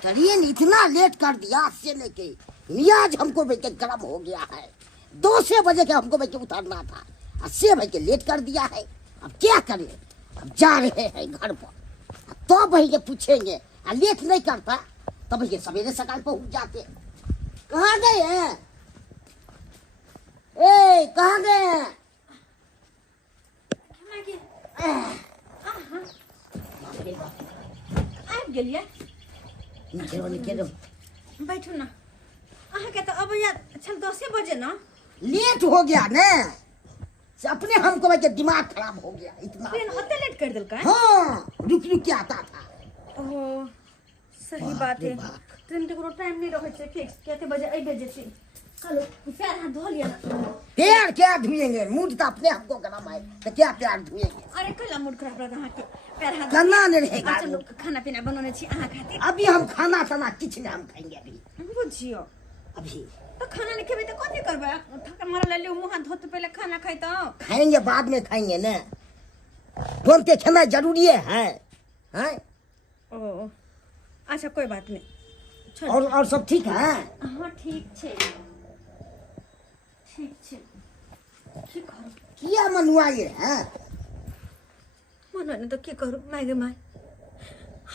Train इतना late कर दिया से लेके मियाज हमको बेटे गर्म हो गया है। 2 बजे के हमको बेटे उतरना था, 80 बजे के लेट कर दिया है। अब क्या करें, अब जा रहे हैं घर पर। तो भैया पूछेंगे लेट नहीं करता तब भैया सवेरे सकाल पहुंच जाते। कहाँ गए हैं? ए कहाँ गए हैं? बैठू ना अहाँ के तो अब यार 10 बजे ना लेट हो गया ने से अपने हमको बच्चे दिमाग खराब हो गया इतना। ट्रेन ओते लेट कर दिलका। हाँ रुक के आता था। ओह सही बात है, ट्रेन के कोनो टाइम नहीं रहे छे फिक्स केते बजे आई बजे छे। चलो पैर हाथ धो लिया ना। पैर क्या धुएंगे, मूड तो अपने हमको गरम है तो क्या पैर धुएंगे। अरे कला मूड खराब रहा अहाँ के पैर हाथ करना नहीं रहेगा। चलो खाना पीना बनाने छी अहाँ खातिर। अभी हम खाना तना किछ नहीं हम खाएंगे अभी। बुझियो अभी तो खाना नहीं खेबे तो कथि करबे? थका मारा ले लियो मुंह हाथ धोते पहले खाना खाई तो खाएंगे बाद में खाएंगे ना, तुरंत खाना जरूरी है हैं? ओह अच्छा कोई बात नहीं। चल और सब ठीक है? हाँ ठीक छे ठीक छे। की करू किया मनुआ ये है मन ने तो की करू माय माय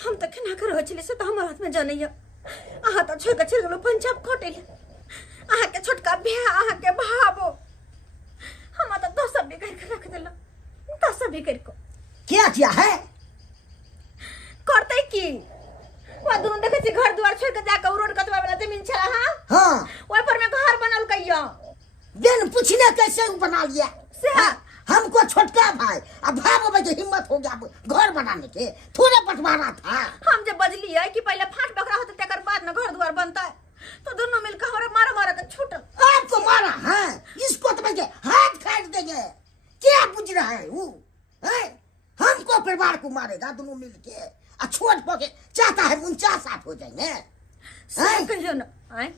हम तो खाना कर हो छले से तो हमर हाथ में जानैया। आहा तो छोड़ के चल गेलो पंजाब खटेले। आहा के छोटका भैया आहा के भाबो हम तो 10 भी कर रख देला। 10 भी कर को क्या है करते की वो दोनों देखे छी घर द्वार छोड़ के जाके रोड कतवा वाला जमीन छला। हाँ ओइ पर में घर बनल कहियो दिन पूछने कैसे बना लिया से हमको छोटका भाई अब भाव बजे हिम्मत हो गया घर बनाने के, थोड़े बंटवारा था। हम जब बजली है कि पहले फाट बकरा होते तेकर बाद ना घर द्वार बनता है तो दोनों मिलकर हमारा मारा मारा के छूटल। आपको मारा है इसको तो बजे हाथ काट देंगे। क्या बुझ रहा है वो है? हमको परिवार को मारेगा दोनों मिलके और छोट पोके चाहता है 49 हो जाएंगे। सही कहियो ना आए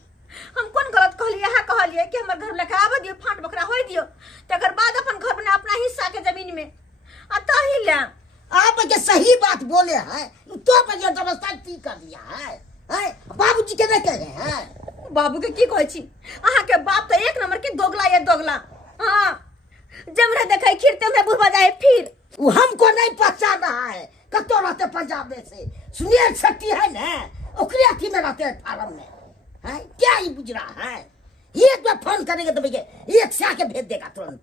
हम कौन गलत कहलिए है कहलिए कि हमर घर लेके आब दियो फाट बकरा होई दियो तेकर बाद अपन घर बना अपना हिस्सा के जमीन में आ तही ले आप के सही बात बोले हैं तो बजे जबरदस्ती कर दिया है बाबूजी के नहीं कहे हैं। बाबू के की कहै छी अहाँ के बाप तो एक नंबर के दोगला ये दोगला। हां जमरे देखै खिरते में बुढ़वा जाए फिर वो हमको नहीं पहचान रहा है। कतो रहते पंजाब में से सुनिए छट्टी है ना ओकरे अथी में रहते हैं फार्म में है। क्या ही बुझ रहा है, एक बार फोन करेंगे तो भैया एक से आके भेज देगा तुरंत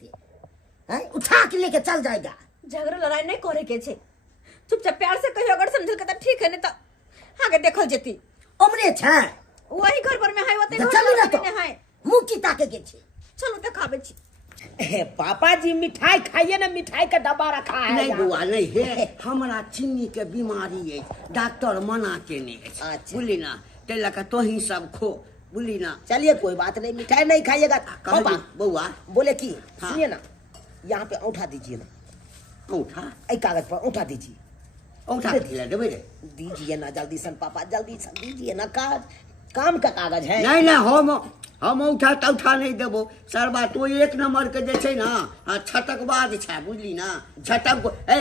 है, उठा के लेके चल जाएगा। झगड़ा लड़ाई नहीं करे के छे, चुपचाप प्यार से कहियो अगर समझल के तो ठीक है नहीं तो आगे देखल जेती उमरे छे वही घर पर में है ओते चलू ना तो है मुंह की ताके के छे। चलो तो खाबे छी। पापा जी मिठाई खाइए ना, मिठाई का डब्बा रखा है। नहीं बुआ नहीं है, हमारा चीनी के बीमारी है, डॉक्टर मना केने है। बोली ना तेल का तो ही सब खो बोली ना। चलिए कोई बात नहीं, मिठाई नहीं खाइएगा। पापा बुआ बोले कि हाँ। सुनिए ना यहाँ पे उठा दीजिए ना, उठा एक कागज पर उठा दीजिए। उठा दीजिए ना जल्दी सन पापा, जल्दी सन दीजिए ना, काम का कागज है। नहीं नहीं हम उठा तो उठा नहीं देबो सरबा तो एक नंबर के जे छै ना छटकबाज छै बुझली ना। छटक ए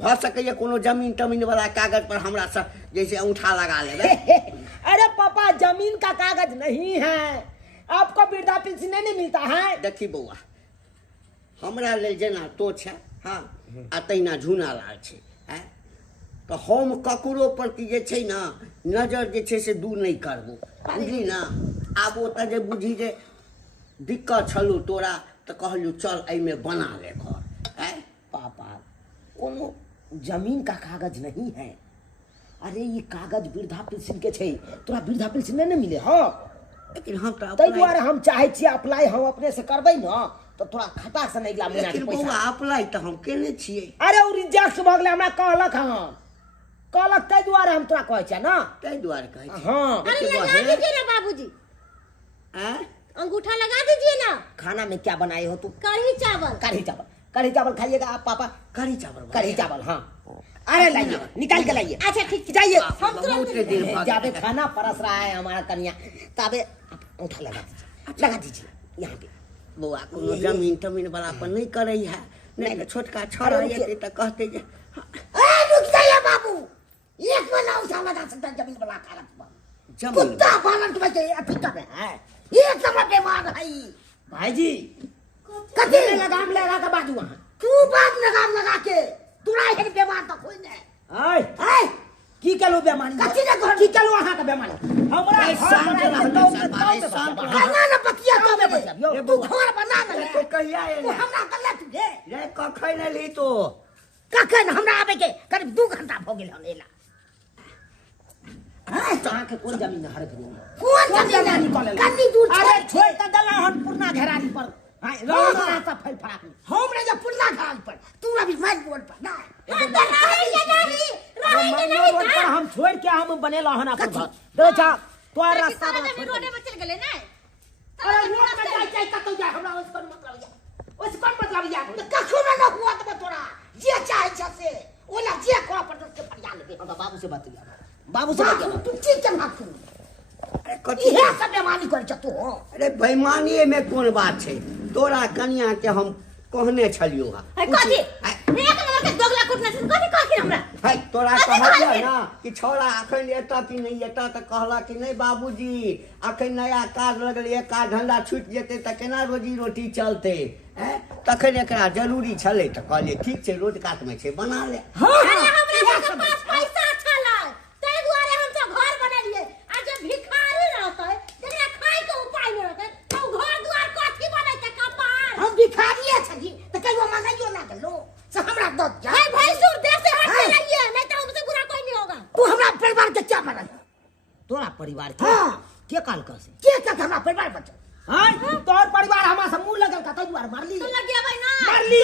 हो सके कोनो जमीन तमीन वाला कागज पर हमरा सब जैसे उठा लगा लेबे। अरे पापा जमीन का कागज नहीं है, आपको वृद्धा पेंशन नहीं मिलता है। देखी बउआ हमरा ले जेना तो छै हाँ आ तहिना झूना लाल छै है तो हम ककरो पर की जे छै ना नजर जे छै से दूर नहीं करबो बुझली ना। आब ओतऽ जे बुझी जे दिक्कत छलू तोरा तो कहलू चल एमे बना ले घर है। पापा कोनो जमीन का कागज नहीं है। अरे ये कागज वृद्धा पेंशन के छे, तोरा वृद्धा पेंशन नहीं मिले। हाँ लेकिन हम तो तै दुआरे हम चाहे छी अप्लाई हम अपने से करबै ना तो थोड़ा खटा से नहीं ला महीना के लेकिन पैसा। बउआ अप्लाई तो हम केने छियै। अरे उ रिजेक्ट भ गेलै, हमरा कहलक हम कहलक तै दुआरे हम तोरा कहै छै ना। तै दुआरे कहै छी। हाँ लगा दीजिए ना बाबूजी, अंगूठा लगा दीजिए ना। खाना में क्या बनाए हो तुम? कढ़ी चावल। कढ़ी चावल खाइएगा आप पापा? कढ़ी चावल हाँ। अरे लाइए निकाल के लाइए। अच्छा ठीक जाइए हम तुरंत जाबे खाना परस रहा है हमारा कन्या तबे उठा लगा दीजिए यहाँ पे। बउआ कोनो जमीन तमीन वाला पर नहीं करे है नहीं छोटका छोरा ये तो कहते जे रुक जाइए बाबू, एक महीना उठा लगा सकता जमीन वाला खाना जमीन कुत्ता पालन के बच्चे अभी कर रहे हैं एक नंबर बीमार है भाई जी कथी लगाम लगा के बाजू वहां तू बात लगाम लगा के तोरा एक बीमार तो कोई नहीं आय है की कलो बेमानी कथी ने घर की कलो अहाँ के बेमानी हमरा खाना न बतिया तो तू घर बना ले तो कहिया तू हमरा गलत दे रे कखै न ली तो कखन हमरा आबे के करीब 2 घंटा हो गेल हनेला अहाँ के कोन जमीन हर दिन कौन जमीन निकल कन्नी दूर अरे छोड़ के दला हन पुरना घेरानी पर हां रोना सा फैल फड़ाक हम रे जब पुरना घाल पर तू अभी माइल बोल पर ना रोड पर हम छोड़ के हम बनेला हन अपन घर दे जा तोर रास्ता बना छोड़ रोडे पे चल गेले ना अरे रोड पर जाय कतौ जाय हमरा उस कोन मतलब या कखो ना हुआ त तोरा जे चाहे छ से ओला जे को पर के फरिया लेबे बाबू से बात किया बाबू से बात किया तू ठीक चल हाथ अरे कथी इहे सब बेमानी कर छ तू अरे बेईमानी में कोन बात छै तोरा कनिया के हम कहने छलियो है कथी एक नंबर के दोगला कुटना से कथी कहखिन हमरा है तोरा कहलिया ना कि छोरा अखन एता कि नहीं एता त कहला कि नहीं बाबूजी अखन नया काज लगल एक काज धंधा छूट जेते त केना रोजी रोटी चलते हैं तखन एकरा जरूरी छले त कहलिए ठीक छै रोड काट में छै बना ले अरे हमरा के पास पैसा छला तै दुआरे हम सब घर बनेलिए आ जे भिखारी रहतै जेकरा खाय के उपाय न रहतै तो घर दुआर कथी बनैते कपार हम भिखारिए छी त कहियो मंगाइयो ना दलो से हमरा दत जा ए भैंसुर देश से हट के रहिए नहीं तो हमसे बुरा कोई नहीं होगा तू हमरा परिवार के क्या मारल तोरा परिवार के हां के काल कर से के का हमरा परिवार बच हां तोर परिवार हमरा से मुंह लगल का तोर मार ली तो लगिया भाई ना मार ली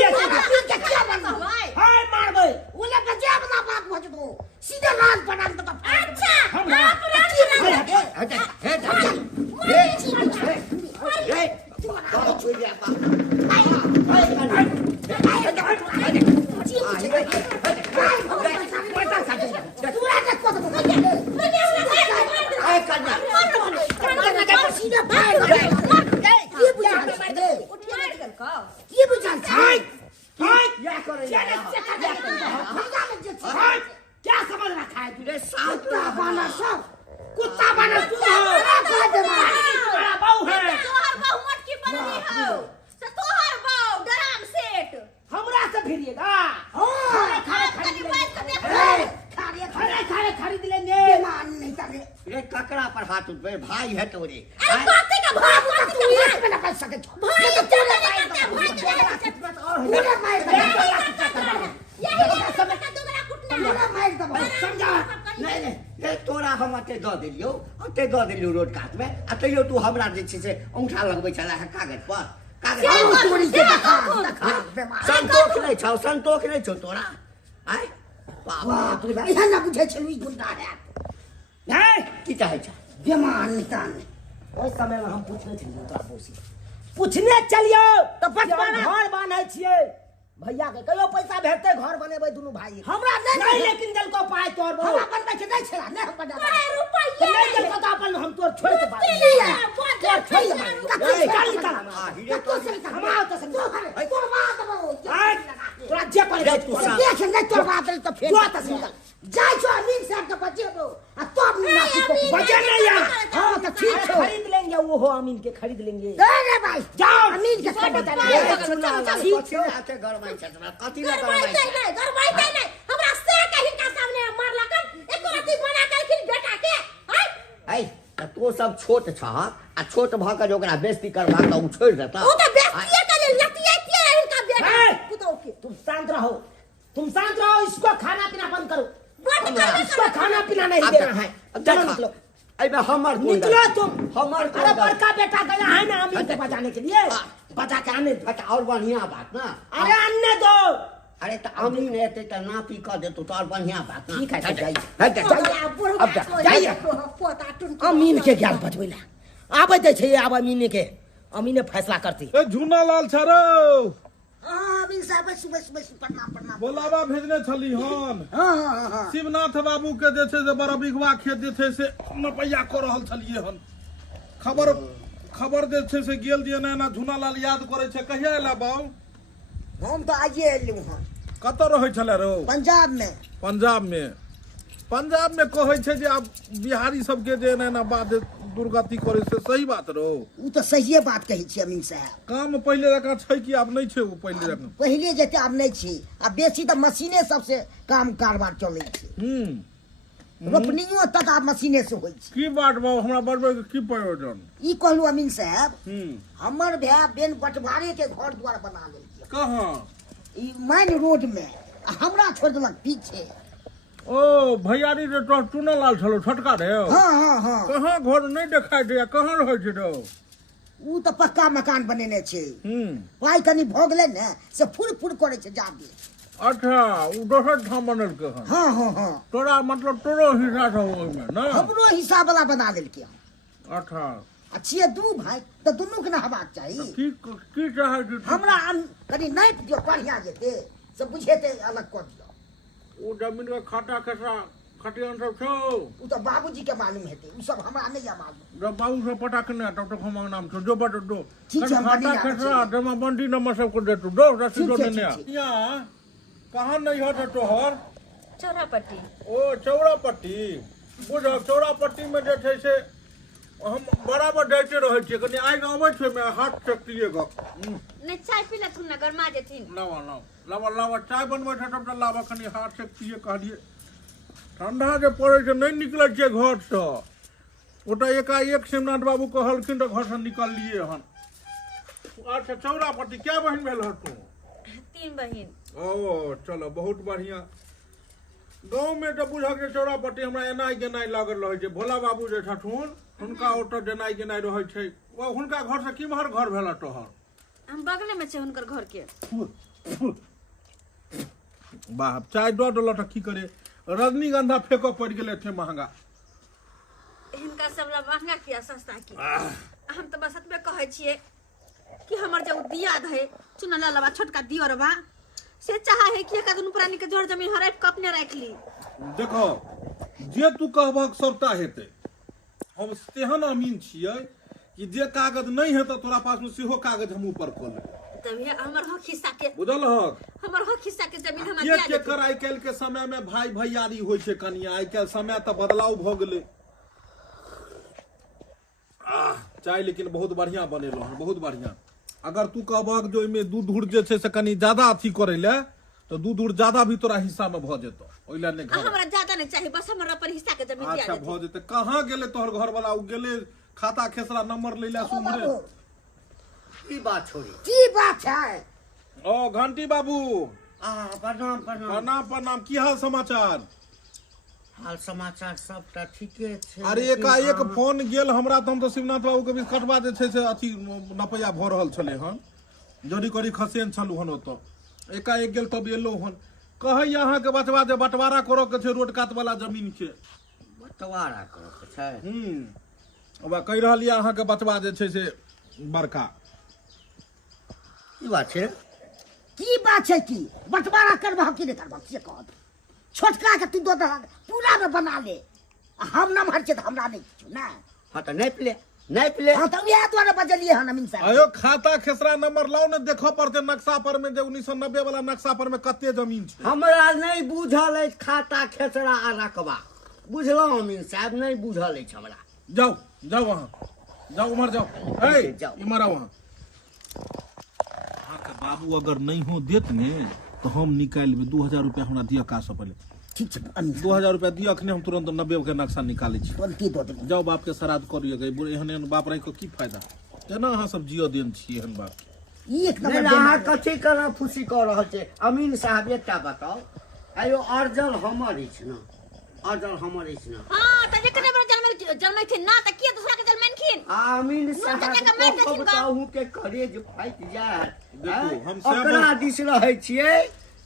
के क्या बनल भाई हाय मारबे ओला बजा बना बात भज दो सीधे रान पड़ान तो अच्छा हम बाप रे तो छोड़ दिया ये बुझान हाय हाय क्या करे क्या समझ रखा है तू रे शांत कुत्ता बना सब कुत्ता बना तू तेरा बहू है तोहर बहु मटकी बनली हो से तोहर बहु डराम सेट हमरा से भिड़िएगा खरीद लेंगे नहीं करे रे ककरा पर हाथ उठबे भाई है तोरे अरे बातें का भाव तू एक में ना कर सके भाई चले करते भाई पूरा मार दोगला कुटना समझा नहीं नहीं रे तोरा हम अते दऽ देलियो रोड काट में आ तैयो तू हमरा जे छै से अंगूठा लगबै छला है कागज पर कागज चोरी के दिखा बेमार संतोष नहीं छौ तोरा आय बाप रे बाप यहाँ ना बुझे छलु ई गुंडा है नहीं की चाहे छ बेमान निकाल ओइ समय में हम पूछने थे तोरा बोसी पूछने चलियो तो बचपन घर बांधै छियै भैया के कहियो पैसा भेटते घर बनेबै दुनू भाई हमरा नहीं लेकिन दिल को पाए तोर हमरा बहु बनबै के नहीं छला नहीं हम बना अरे तो रुपया नहीं दिल को तो अपन हम तोर छोड़ के बात तोर छोड़ के बात चल निकल हीरे तो हम आओ तो संग तोर बात बो आय तोरा जे पर रे तू सा देख नहीं तोर बात तो फिर जो तो निकल जाय छो अमीन साहब के बच्चे दो आ तब ना को बजे नहीं यार हां तो ठीक छो खरीद लेंगे वो हो अमीन के खरीद लेंगे अरे भाई जाओ अमीन के सब बता कथी आते घर में छै कथी ला घर में हमरा से कहीं का सामने मारला कर एको राती बना कर खिल बेटा के हाय है तो सब छोट छ आ छोट भ के ओकरा बेइज्जती करबा त उ छोड़ देता वो तो बेस्तिया कर लतिया इनका बेटा कुतो के तुम शांत रहो इसको खाना पीना बंद करो बंद कर इसको खाना पीना नहीं देना है चलो निकलो अबे हमर निकलो तुम हमर अरे बड़का बेटा गया है ना अमीन को बजाने के लिए बजा के आने दो अच्छा और बढ़िया बात ना अरे आने दो अरे तो अमीन एते त नापी क देतो तो और बढ़िया बात ना ठीक है जाइए अब जाइए पोता टुन अमीन के ज्ञान बजबैला आबै दै छै आब अमीने फैसला करती ए झूना लाल छरो हां अमीन साहब सुबह प्रणाम बोलावा भेजने छली हन हां शिवनाथ बाबू के जे छै से बड़ा बिघवा खेत जे छै से नपैया क रहल छलिए हन खबर जे छै से गेल दिए ना झूना लाल याद करे छै कहिया एला बाऊ हम तो आइए एलू हां कत रहै छले रो पंजाब में पंजाब में पंजाब में कहे छे जे आब बिहारी सबके जे ना बाद दुर्गति करे से सही बात रहो। वो तो सही बात कही छी अमीन साहब। काम पहले रखा छै कि आब नहीं छे वो पहले रखा? पहले जते आब नहीं छी, अब बेसी तो मशीने सबसे काम कारबार चले छे। रोपनियो तक आब मशीने से होई छे। की बात बा हमरा बड़बे के की प्रयोजन? ई कहलू अमीन साहब, हमर भाई बेन बटवारे के घर द्वार बना ले। कहां? ई माइन रोड में, हमरा छोड़ देलक पीछे। ओ भैयारी रे तो टूनल लाल छलो छोटका रे। हाँ। कहां घर नहीं दिखाई दे, कहां रहे छे रो? ऊ तो पक्का मकान बनेने छे। पाई कनी भ गेले ने से फुर करे छे जादे। अच्छा, ऊ दोसर ठाम बनल के हन। हाँ। तोरा मतलब तोरो हिस्सा था ओइमे ना? हमरो हिसाब वाला बना लेलके। अच्छा। अच्छे दू भाई तो दोनों के ना हवाक चाहिए। की चाहे छी? हमरा कनी नाप दियो बढ़िया जेते से बुझेते अलग कर दियो। वो जमीन का खाता खसरा खटियान सब छो? ऊ तो बाबूजी के मालूम हेते, ऊ सब हमरा नहीं मालूम। जब बाबू से पता करने तब तक हम नाम छो जो बट दो। ठीक है, हम बंडी खाता लाना खसरा जमा बंडी नंबर सब को दे तू दो रसीद ठीक है, देने। ठीक है। यहाँ कहां नहीं हो तोहर? चौरापट्टी। ओ चौरापट्टी। बुझ चौरापट्टी में जे छै से हम बराबर जाते रहे छियै। कनी आइ आबै छै मैं हाथ चक्तिएगा। नहीं चाय पीला तुम ना गरमा जेथिन। लावा चाय बनबै छै तब लावा कनी हाथ चक्तिए कहलिए। ठंडा जे पड़े छै नहीं निकलै छै घर से। ओटा एकाएक शिवनाथ बाबू कहलखिन तो घर से निकललिए हन। अच्छा चौरापट्टी क्या बहन भेल तू? 3 बहिन। ओ चलो बहुत बढ़िया। गाँव में तो बुझक जे चौरापट्टी हमरा एनाइ गेनाइ लागल रहे छै। भोला बाबू जे छथुन हुनका ओतऽ जेनाइ गेनाइ रहे छै। ओ हुनका घर से किमहर घर भेल तोहर? हम बगले में छे हुनकर घर के। वाह, चाय दो डॉलर तो की करे? रजनीगंधा फेंको पड़ गेले थे महंगा। इनका सब ला महंगा किया सस्ता की? हम तो बस अतबे कहे छिए कि हमर जो दिया है चुनला लबा छोटका दियर बा से चाहा है कि एका दुनु प्राणी के जोर जमीन हराइप के अपने रख ली। देखो जे तू कहबक सबटा हेते। हम तेहन अमीन छियै कि जे कागज नहीं हेतै तोरा पास में सेहो कागज हम ऊपर कऽ लेब। तभी हमर हक हिस्सा के बुझल हक? हमर हक हिस्सा के जमीन हमरा के दिया के कर आइ काल्हि के समय में भाई भैयारी होइ छै कनिया। आइ काल्हि समय तो बदलाव भ गेलै। चाय लेकिन बहुत बढ़िया बनेलो हन, बहुत बढ़िया। अगर तू कहबक जो इमे दूध उड़ जे छै से कनी ज्यादा अथी करे ले तो दूध उड़ ज्यादा भी तोरा हिस्सा में भ जेतो। ओइला ने घर हमरा ज्यादा नहीं चाहिए, बस हमर अपन हिस्सा के जमीन दिया अच्छा भ जेते। कहां गेले तोहर घर वाला? उ गेले खाता खेसरा नंबर ले ले सुमरे। की बात छोड़ी? की बात है? ओ घंटी बाबू प्रणाम प्रणाम। प्रणाम। की हाल समाचार? हाल समाचार सबटा ठीके छै। अरे एकाएक फोन गेल हमरा त हम तो शिवनाथ बाबू के भी कटवा जे छै से अथी नपैया भ रहल छले हन। जोड़ी करी खसेन छलु हन ओतो। एकाएक गेल तब एलो हन। कहे यहाँ के बचवा जे बंटवारा करो के छै रोड कात वाला जमीन के। बंटवारा करो के छै? अब कह रहलिए अहाँ के बचवा जे छै से बड़का। की बात छै? की बात है? की बंटवारा करबह कि नहीं करबह से कह। छोटका के तू दो पूरा में बना ले। हम ना मर छे तो हमरा नहीं किछु ना। हां त नहीं प्ले। हां तो यह द्वारा बजलिए हन अमीन साहब। आयो खाता खेसरा नंबर लाओ ने देखो पड़ते नक्शा पर में जे 1990 वाला नक्शा पर में कते जमीन छै। हमरा नहीं बुझल है खाता खेसरा आ रकबा। बुझलो अमीन साहब, नहीं बुझल है हमरा। जाओ वहां जाओ, उमर जाओ। ए जाओ। इमर आओ वहां। के बाबू अगर नहीं हो देत ने तो हम निकाल लेबे। 2000 रुपया हमरा दिया का से पहले। ठीक छै अमीन साहब। 2000 रुपया दिया अखने हम तुरंत 90 के नक्शा निकाले छी। तुरंत दो दे। जाओ बाप के श्राद्ध करिए गए। एहन एहन बाप रह के की फायदा? केना अहाँ सब जियो देन छी एहन बाप? एक नहीं नंबर अहाँ कथी करना खुशी कर रहल छै? अमीन साहब एकटा बताओ, आयो अर्जल हमर अछि न? अर्जल हमर अछि न? हां त एकने बड़ा जन्मै थे ना त के दूसरा के जन्मैनखिन। अमीन साहब जगह मार देथिन गा। बताऊ के करेज फाइट जाय। देखू, हम सब ओकरा दिस रहै छियै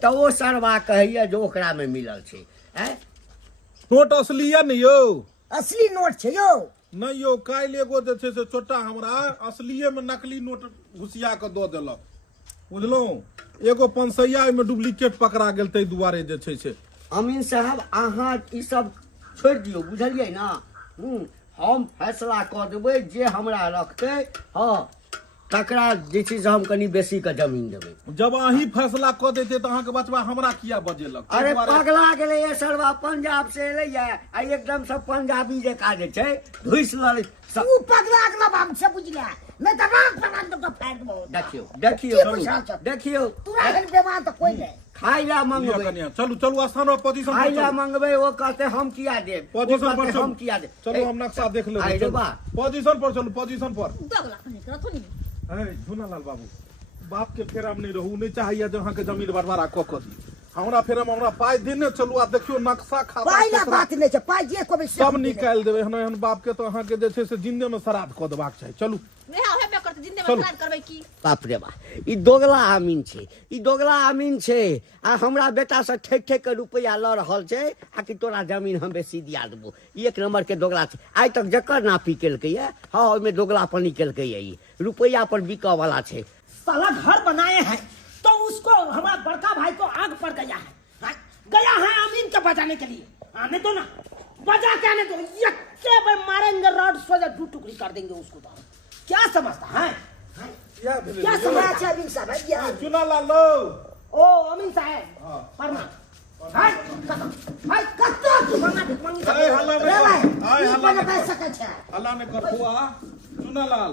त ओ सरवा कहैया जो ओकरा में मिलल छै। नोट असली है नहीं यो? असली नोट छै यो। नहीं यो, काल एगो जे छै से छोटा हमरा असलिए में नकली नोट घुसिया के दो देलक। बुझलो? एगो 500 में डुप्लीकेट पकड़ा गेल तै दुआरे जे छै से। अमीन साहब अहाँ ई सब छोड़ दियो, बुझलियै ना? हम फैसला कर देबै जे हमरा रखते। हाँ तकरा जे छै से हम कनी बेसी के जमीन देबै। जब अहीं फैसला कऽ देते तऽ अहाँके बचबा हमरा किया बजेलक? ताहि अरे दुआरे- पगला गेलै ये सरवा, पंजाब से एलै ये आ एकदम से पंजाबी जकाँ जे छै घुसि लड़। तू पगला अगला बाम से बुझले मैं तो रात परान तो फाड़ दो। देखियो की देखियो बुझाल छ? देखियो तू रहन बेमान तो कोई नहीं। खाइ ला लिअ मंगबै, कनिया, चलू चलू स्थान पर पोजीशन खाइ पर ला चलू। मंगबै, वो कहते हम किया देब, वो पोजीशन पर कहते हम चलू किया देब। चलो हम नक्शा देख ले। आइ रे बा। पोजीशन पर चलू, पोजीशन पर। दोगला कनी करत हो नहीं। है झूनालाल बाबू, बाप के फेरा में नहीं रहू, नहीं चाहिए जो अहाँ के जमीन बंटवारा कऽ कऽ दी। हमरा फेरा में हमरा पाई देने चलू आ देखियो नक्शा खाता पाइला केकरा- बात नहीं छ, पाइ जे को भी सब निकाल देबै। हन बाप के तो अहाँ के जे छै से जिंदे में श्राद्ध कऽ देबाक चाही। चलू मैं आवे बे करत जिंदे चलू। में श्राद्ध करबै की? बाप रे बा, ई दोगला आमीन छै, ई दोगला आमीन छै। आ हमरा बेटा से ठेक ठेक के रुपया लऽ रहल छै आ कि तोरा जमीन हम बेसी दिया देबो। ई एक नंबर के दोगला छै। आइ तक जकर नापी केलकै ये, हाँ ओहिमे दोगलापनी केलकै ये। ई रुपया पर बिकऽ वाला छै। साला घर बनाए हैं तो उसको हमारा बड़का भाई को आग पड़ गया है, हाँ? गया है अमीन के बजाने के लिए। आने दो ना, बजा के आने दो, यक्के पे मारेंगे रॉड सोजा दो टुकड़ी कर देंगे उसको। तो क्या समझता है? हाँ? या भेलै क्या यो। समझता है? अमीन साहब है क्या? झूनालाल लो ओ अमीन साहब प्रणाम। हाँ? भाई कत्तो तू मंगा दे मंगी आइ हल्ला रे नहीं भाई कर, आइ ई हल्ला कोन नहीं पैसा कर, सके छै? हल्ला नहीं कर हुआ। झूनालाल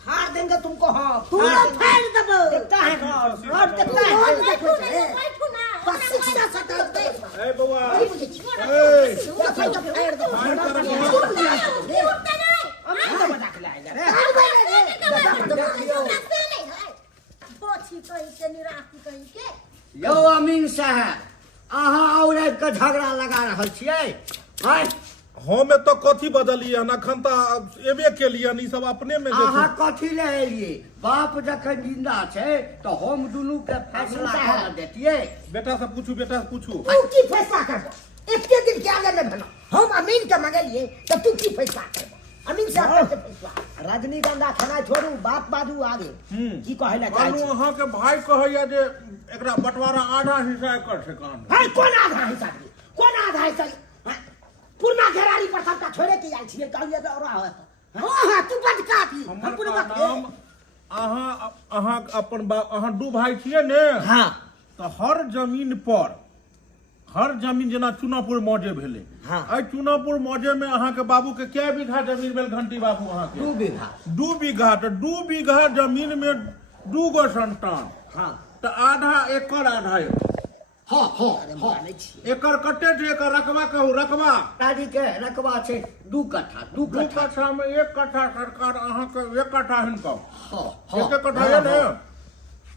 फाड़ देंगे तुमको। हाँ तू फाड़ देबो। देखता है रॉड, रॉड तू देखता है। रोड देखो छै। बैठू ना। बस शिक्षा सटा दे। ए बउआ, नहीं बुझे छी। ए देखै तो फाड़ दो। मार कर की बउआ। बुझा छै? उठते नहीं। अमीन का मजाक लाएगा रे। फाड़ दे रे। देखियो नहीं है। पोछी कहीं के निराकी कहीं के। यौ अमीन साहब, अहाँ औरत के झगड़ा लगा रहल छियै? हाँ? हम तो कथी बदलिए ना, अखन तऽ एबे केलिए ई सब अपने में जे अहाँ छै। कथी ले एलियै? बाप जखन जिंदा छै तो हम दुनू के फैसला कर देतियै। बेटा से पूछू, बेटा से पूछू। तू की फैसला करबो? एके दिन के आगे में बनो। हम अमीन के मंगेलिए तो तू की फैसला करबो? अमीन साहब के फैसला। रजनीगंधा खाना छोड़ू, बाप बाजू आगे। की कहे ला चाहै कहलू छी? अहाँ के भाई कहैया जे एकरा बंटवारा आधा हिस्सा कर छै कान। हाय कोन आधा हिस्सा दी? कोन आधा हिस्सा? हाँ? पूर्णा घेरारी पर सबका छोड़े के आयल छियै, कहलिए तो ओरा होत। हां तू बट काफी हमर हम पूरी का बात नाम अहाँ अपन अहाँ दू भाई छियै ने, हाँ तो हर जमीन पर, हर जमीन जेना चुनापुर मौजे भेलै, हाँ। एहि चुनापुर मौजे में अहाँ के बाबू के कै बीघा जमीन भेल घंटी बाबू अहाँ के? 2 बीघा। 2 बीघा। तो 2 बीघा जमीन में 2 गो संतान, हाँ तो आधा एकड़ आधा एकड़। हाँ हाँ हाँ। एकर कते छै? एकर रकबा कहू, रकबा। दादी के रकबा छै 2 कट्ठा। 2 2 कट्ठा। कट्ठा में 1 कट्ठा सरकार अहाँ के 1 कट्ठा हिनकर। हाँ एक कट्ठा है ने,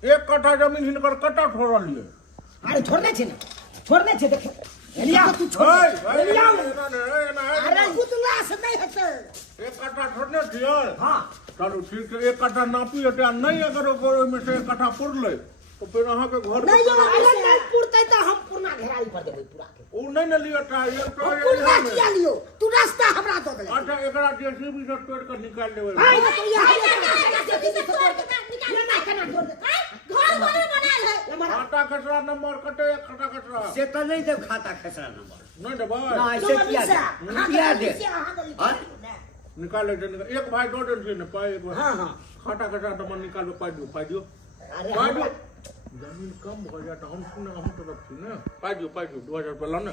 1 कट्ठा जमीन हिनकर कट्ठा छोड़ल ये। अरे छोड़ने छे ना, छोड़ने छे। देख एलिया तू छोड़ ओए, दे। ओए, एलिया अरे गुदला से नहीं हेतै। 1 कट्ठा छोड़ने छियै? हाँ चलू ठीक है, 1 कट्ठा नापी हेतै, नहीं अगर ओहिमे से 1 कट्ठा पुरलै तो फिर अहाँ के घर नहीं यो अरे नहीं पुरतै तो हम पूर्णा घेरारी पर देबै पूरा के। उ नहीं न लिया था ये तो हम पूरा किया लियो तू रास्ता हमरा दो दे। अच्छा एकरा जेसीबी से तोड़ कर निकाल देबै। हाय तो ये ये ना केना छोड़ दे। घर घर बनाल है। हमारा खाता खसरा नंबर कटे, खाता खसरा से तो नहीं देव खाता खसरा नंबर। नहीं देबै। ना ऐसे किया दे, किया दे। हाँ? निकाल दे, एक भाई दो दिन से न पाए, एक भाई हाँ हाँ। खाता खसरा नंबर निकाल दो, पाई दियो। अरे पाई हम दियो। जमीन कम हो जाए तो हम सुने हम तरफ से ना, पाई दियो 2000 रुपया लाओ ना।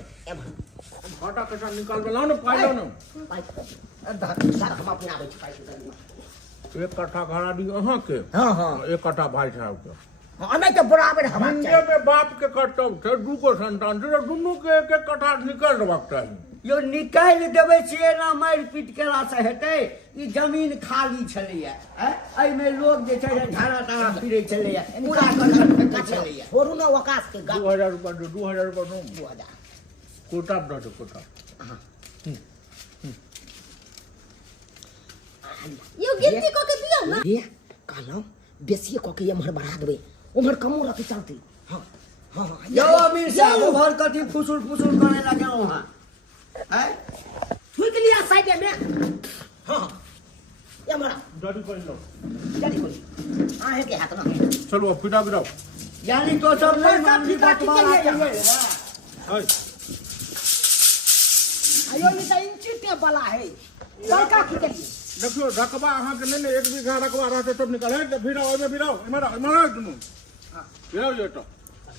खाता खसरा निकाल के लाओ ना, पाई लो ना। भाई सर हम अपने आबै छी पाइ के। 1 कट्ठा घड़ा दियो अहाँ के, हाँ हाँ 1 कट्ठा भाई साहब के। हमें तो बराबर हमार हिंदे चाहिए। में बाप के कर्तव्य छै, 2 गो संतान छै, दुनू के 1 कट्ठा निकाल देबाक चाही। यो निकालि देबै छियै ना, मारि पीट केला से हेतै? ई जमीन खाली छलैया, एहिमे लोग जे छै से झाड़ा ताड़ा फिरै छलैया, पूरा कटक फेंकै छलैया। छोड़ू ना वकास के गाँव 2000 रुपया दो, 2000 रुपया दो। 2000 कोटा दो दो, कोटा। यो गिनती को के दियो ना। ये कहलौ बेसी को के एम्हर बढ़ा देबै, उम्हर कमो रखै चलतै। हां हां यो अमीर साहब उभर कथी फुसुल फुसुल करे लगे वहाँ? हैं? छुट लिया साइड में। हां एम्हर दादी कर लो। जल्दी बोल आहे के हाथ ना चलो अब पिटा गिराओ। यानी तो सब नहीं सब मानली पिटा के बंटवारा लिए के लिए। हाय आयो नि त इंची टे बला है बड़का की के लिए देखियो रकबा अहाँ के नहीं 1 बीघा रकबा रहते तब निकाल है फिराओ ओमे फिराओ इमरा तुम फिराओ ये तो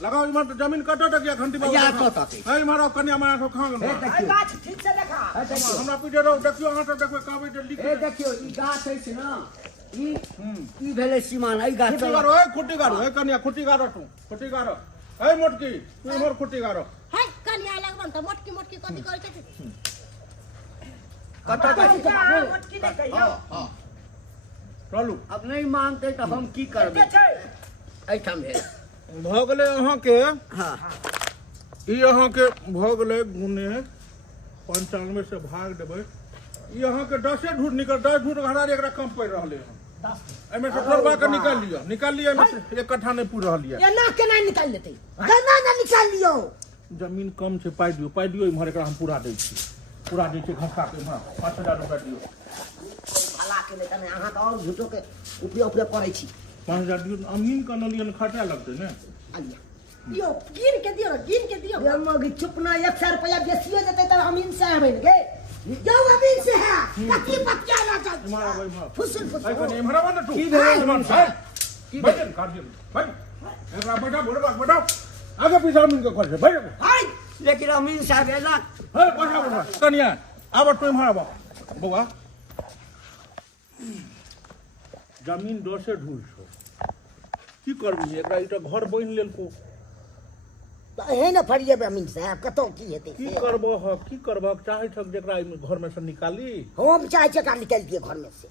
लगाओ इमर तो जमीन कटो तक या घंटी बाबू या तो तक है इमरा कन्या माया तो खांग ए गाछ ठीक से देखा हमरा पीछे रहो देखियो अहाँ सब देखो काबे जे लिख ए देखियो ई गाछ है से ना ई भेले सीमान ई गाछ खुट्टी गारो है खुट्टी गारो है कन्या खुट्टी गारो तू खुट्टी गारो है मोटकी तू इमर खुट्टी गारो है कन्या लगबन त मोटकी मोटकी कथि करै छै कटो गाछ मोटकी नहीं कहियो हां चलू अब नहीं मानते तो हम की करबे एठाम है भ गेले अहाँ के हां ई अहाँ के भ गेले गुने 95 से भाग देबै ई अहाँ के 10 ढूट निकल 10 ढूट घड़ा एकरा कम पड़ रहले हन एमे से थोड़बा के निकाल लियो एमे से 1 कट्ठा नहीं पूर रहलिए ये ना केना निकाल लेते गन्ना ना निकाल लियो जमीन कम छै पाइ दियो इम्हर एकरा हम पूरा दै छी घंटा के इम्हर 5000 रुपया दियो भला के नहीं तने अहाँ तो और झूठो के उपयोग करै छी 5000 दियो अमीन का नलियन खर्चा लगते ने आलिया यो गिन के दियो ये मग चुप ना 100 रुपया बेसियो देते त हम इनसे आबै गे जो अभी से है कति बच्चा ना जा इम्हर भाई फुसुल भाई फुसुल कने इम्हर बन तू की भेलै इम्हर है की बजन कर दियो भाई एकरा बैठा आगे पीछे अमीन के खर्च भाई हाय लेकिन अमीन साहब एला है बैठा कन्या आब तू इम्हर आब बउआ जमीन 10 ढूल छो की करबी एकरा ई त घर बइन लेलको तो है ना फरिए अमीन साहब कतो की हेते की करबह चाहे छक जेकरा घर में से निकाली हम चाहे छै का निकाल दिए घर में से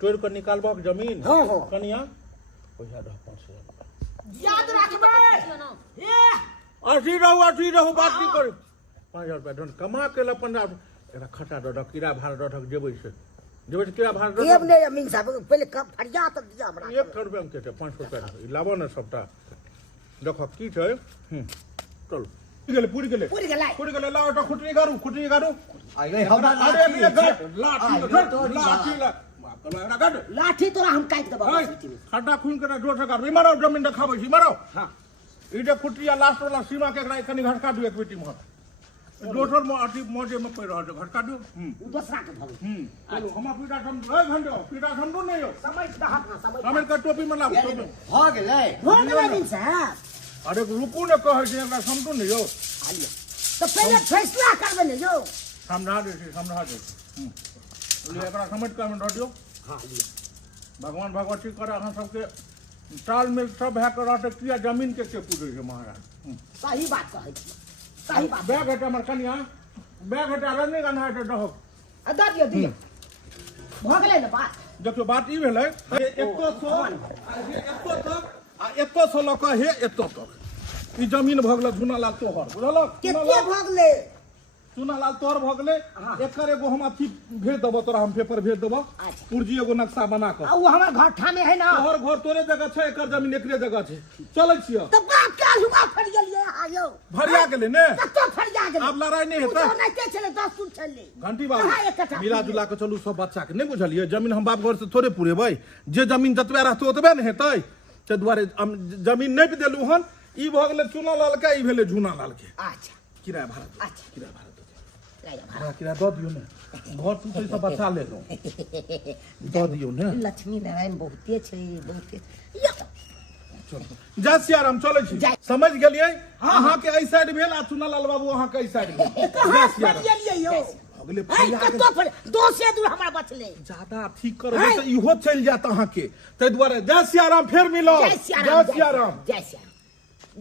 तोड़ कर निकालबह जमीन हाँ, हाँ। कनिया पैसा दह 500 याद रखबे अथी रहू बात की कर 5000 रुपया धन कमा के ल 15 एकरा खटा दऽ कीड़ा भाड़ दऽ जेबै से कीड़ा भाड़ दऽ देव ने अमीन साहब पहले कब फरिया तो दिया हमरा 100 रुपया में के 500 रुपया लाबो न सबटा देखो की छै चल पूरी गेले लाओ तो खुटरी गारू अरे हमरा अरे लाठी लाठी तोरा हम काट देबो खड्डा खून के जोर से काट मारो जमीन देखाबै छी मारो हां ई जे खुटिया लास्ट वाला सीमा के एकरा कनी घटका दियो एक बेटी में दोसर में अथी मोजे में पड़ रहल छै घटका दियो दूसरा के भलो चलो हम पीटा समझो नहीं हो समझ हाथ ना समझ हमें का टोपी में लाओ भ गेलै हो गेलै अमीन साहब अरे रुकू ने कहै छै एकरा समझो नहीं हो आलिया तो पहले फैसला करबे ने जो समझा दे ले एकरा समझ के हम दऽ दियो हां लिया भगवान भगवती करे अहाँ सबके ताल में सब भए के रहते किया जमीन के पूछे छै महाराज सही बात कहै छी सही बात बैग हटा हमर कनिया बैग हटा रंगे गन्हा हटा दहो द दियो भ गेलै ने बात देखियो बात ई भेलै एतो सो लक हे एतो तक ई जमीन भ गेल झुनालाल तोहर बुझलक केते भ गेलै चुनालाल तोहर भ गेलै एकर एगो हम अथी भेज देबो तोरा हम पेपर भेज देबो पुर्जी एगो नक्शा बना के आ वो हमर घर ठामे है ना तोहर घर तोरे जगह छै एकर जमीन एकरे जगह छै चलै छियै तो बात का हुआ फड़ गेलिए आयो भरिया गेलै ने कतो फरिया गेलै आब लड़ाई नहीं हेतै तो नहीं के चले 10 फुट चले घंटी कहाँ बाबू एक कट्ठा मिला जुला के चलू सब बच्चा के नहीं बुझलिए जमीन हम बाप घर से थोड़े पुरेबै जे जमीन जतबे रहतै ओतबे ने हेतै ते दुआरे जमीन नहीं देलू हन ई भ गेलै चुनालाल के ई भेलै झुनालाल के अच्छा किराया भाड़ा अच्छा किराया भाड़ा लाया भाड़ा किराया दऽ दियौ ने घर तू से सब बचा ले लो दऽ दियौ ने लक्ष्मी नारायण बहुते छै बहुते जा सियाराम चलै छी जा। समझ गेलियै अहाँ के एहि साइड भेल आ चुनालाल बाबू अहाँ के एहि साइड भेल जा कहाँ फड़ सियाराम गेलिए यो भ गेलै है फरिया कतो फड़ 2 से दूर हमरा बचले ज्यादा ठीक करबै तऽ इहो चलि जायत अहाँके ताहि दुआरे जय सियाराम फेर मिलब जय सियाराम जय सियाराम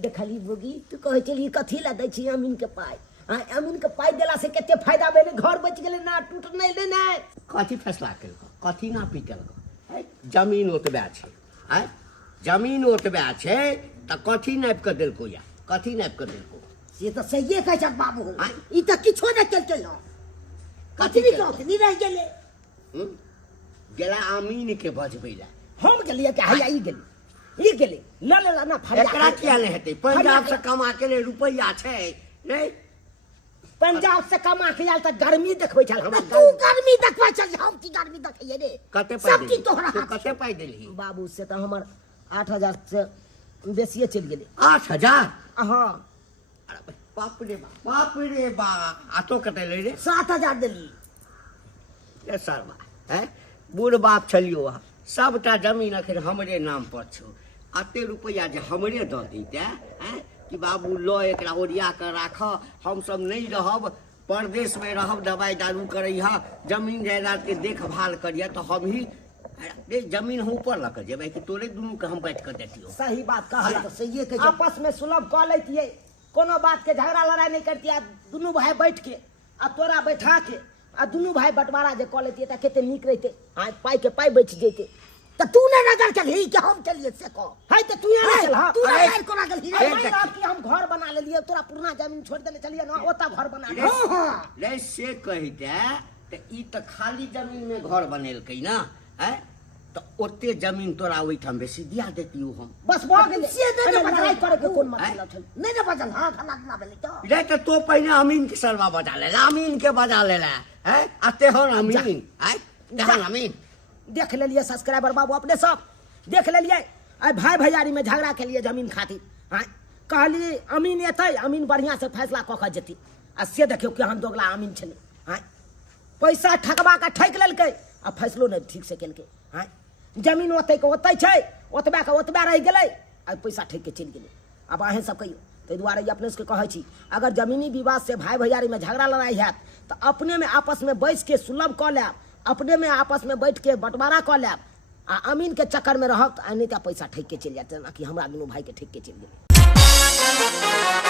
देखली बोगी तू कहै छली कथी ला दै छी अमीन के पाई अमीन के पाई देला से कते फायदा भेलै घर बच गेलै ना टूट नहीं ले ना कथी फैसला केलको कथी ना पीटलको जमीन ओतबे छै जमीन ओतबे छै त कथी नापि के देलको या कथी नापि के देलको से तो सहिए कहै छ बाबू ई त किछो नहीं केलकै न कथी नहीं कहत नहीं रह गेलै गेला अमीन के बजबै ला हम गेलिए के हैया ई गेलै न ना फरिया एकरा किया नहीं हेतै पंजाब से कमा के ले रुपैया छै नहीं पंजाब से कमा के आयल त गर्मी देखबै छल हमरा तू गर्मी देखबै छल हम की गर्मी देखैये रे कते पाई सब चीज तोहरा हाथ कते पाई देलही बाबू से तो हमर 8000 से बेसिए चल गेलै 8000 हां अरे बाप रे बा आ तो कते ले रे 7000 देली ए सरवा हैं बूढ़ बाप छलियो सबटा जमीन अखन हमरे नाम पर छौ अते रुपया जे हमरे दऽ दैते हैं कि बाबू लो एकरा ओरिया कर राख हमसब नहीं रहब परदेश में रहब दवाई दारू करैहा जमीन जायदाद के देखभाल करिए तो हम ही जमीन हम ऊपर लग जेबै कि तोरे दुनू के हम बैठ कर देतियो सही बात कहा तो सही कहे आपस में सुलभ कऽ लैतियै कोनो बात के झगड़ा लड़ाई नहीं करतियै दुनू भाई बैठ के आ तोरा बैठा के आ दुनू भाई बंटवारा जे कऽ लैतियै त कते नीक रहितै आ पाई के पाई बच जैते तो तू ने नगर चली कि हम चलिए से को है त तू यहाँ चल हां तू नगर को नगर ही कि हम घर बना लेलिए तोरा पुराना जमीन छोड़ देने चलिए ना ओता घर बना ले रे से कहिते त ई त खाली जमीन में घर बनेलकै ना है तो ओते जमीन तोरा ओइठाम बेसी दिया देतियो हम बस भऽ गेलै से दे दे लड़ाई करे के कोन मतलब छै नहीं ना बचल हां खाना ना बेले तो रे तो पहिने अमीन के सरवा बजा ले अमीन के बजा ले है आते हो अमीन है तेहन अमीन देख लेलिए सब्सक्राइबर बाबू अपने सब देख लेलिए आई भाई भैयारी में झगड़ा के लिए जमीन खातिर हाँ कहली अमीन एतै अमीन बढ़िया से फैसला कऽ के जेती आ से देखियो केहन दोगला अमीन छलै हाँ पैसा ठकबा के ठक लेलकै आ फैसलो नहीं ठीक से केलकै हाँ जमीन ओतै के ओतै छै ओतबा के ओतबा रह गेलै आ पैसा ठक के चलि गेलै अब अहें सब कहियो ताहि दुआरे अपने से कहै छी अगर जमीनी विवाद से भाई भैयारी में झगड़ा लड़ाई हैत तो अपने में आपस में बैस के सुलभ कऽ लेब अपने में आपस में बैठ के बंटवारा कऽ लेब आ अमीन के चक्कर में रहब तो नहीं पैसा ठक के चलि जाते ना कि हमरा दुनू भाई के ठक के चलि गेलै।